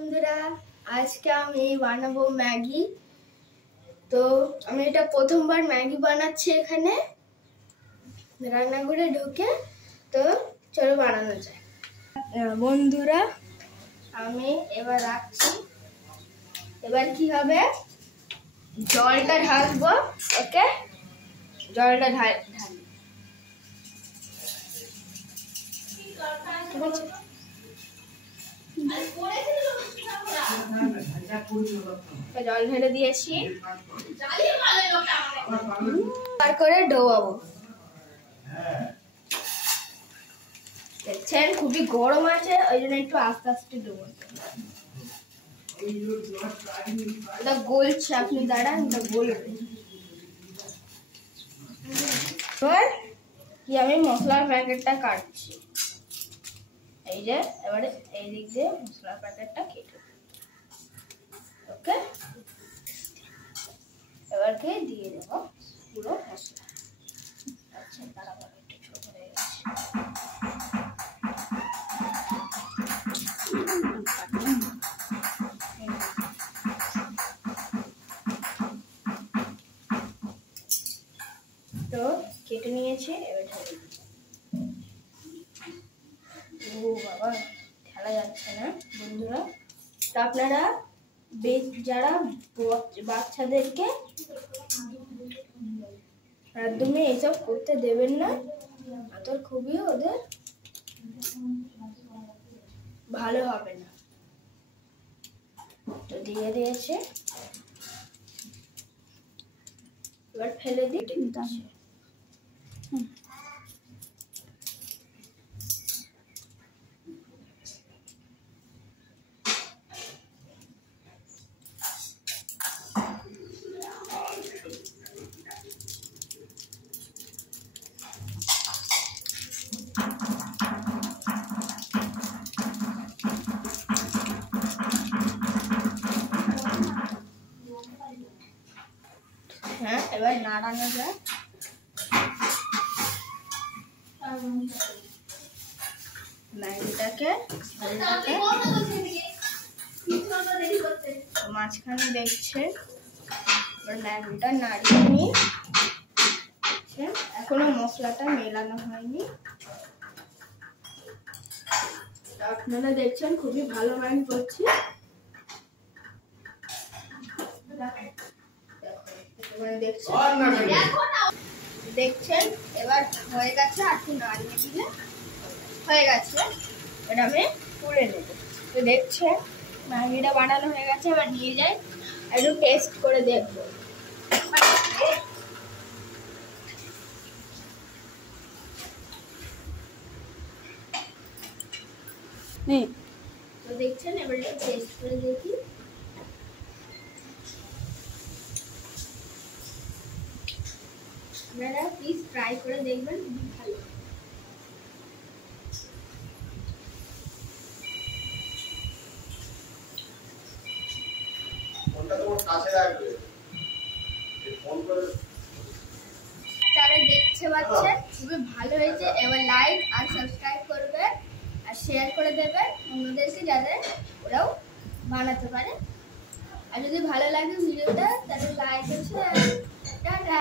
বন্ধুরা, আজকে আমি বানাবো ম্যাগি। তো আমি এটা প্রথমবার ম্যাগি বানাচ্ছি এখানে রান্নাঘরে ঢুকে। তো চলো বানানো যায়। বন্ধুরা, আমি এবার রাখছি। এবার কি হবে, জলটা ঢালবো। ওকে, জলটা ঢালি। ঠিক আছে, জল ঢেলে দিয়েছি। তারপরে ডোবাবো। দেখছেন খুবই গরম আছে, ওই জন্য একটু আস্তে আস্তে ডোবো। এটা গলছে, আপনি দাঁড়ান, এটা গলবে। এবার কি আমি মশলার প্যাকেটটা কাটছি। এই যে এবারে এই দিক দিয়ে মশলার প্যাকেটটা কেটে, ওকে। এবার কি দিয়ে দেবো পুরো মশলা। আচ্ছা, দাঁড়াবো, একটু ছোট হয়ে গেছে। তো কেটে নিয়েছি, এবার ঢেলে দিই। ও বাবা, ঢালা যাচ্ছে না বন্ধুরা। তো আপনারা যারা বাচ্চাদেরকে একদমই এইসব করতে দেবেন না, তো খুবই ওদের ভালো হবে না। তো দিয়ে দিয়েছে, এবার ফেলে দিই। হ্যাঁ, এবার নাড়ানো যায়। ম্যাগিটাকে মাঝখানে দেখছে, এবার ম্যাগিটা নাড়িয়ে নিই। এখনো মশলাটা মেলানো হয়নি। আপনারা দেখছেন খুবই ভালো ম্যাগি করছি। দেখছেন এবার হয়ে গেছে, আর একটু নাড়িয়ে দিলে হয়ে গেছে। এটা আমি তুলে নেব। তো দেখছেন ম্যাগিটা বানানো হয়ে গেছে। এবার নিয়ে যাই, একটু টেস্ট করে দেখবো। তো দেখছেন এবার একটু টেস্ট করে দেখি। আপনারা প্লিজ ট্রাই করে দেখবেন, খুবই ভালো। যারা দেখতে পাচ্ছেন খুবই ভালো হয়েছে। এবার লাইক আর সাবস্ক্রাইব করবেন আর শেয়ার করে দেবেন অন্যদেরকে, যাতে ওরাও বানাতে পারে। আর যদি ভালো লাগে ভিডিওটা, তাহলে লাইক আর শেয়ার। টাটা।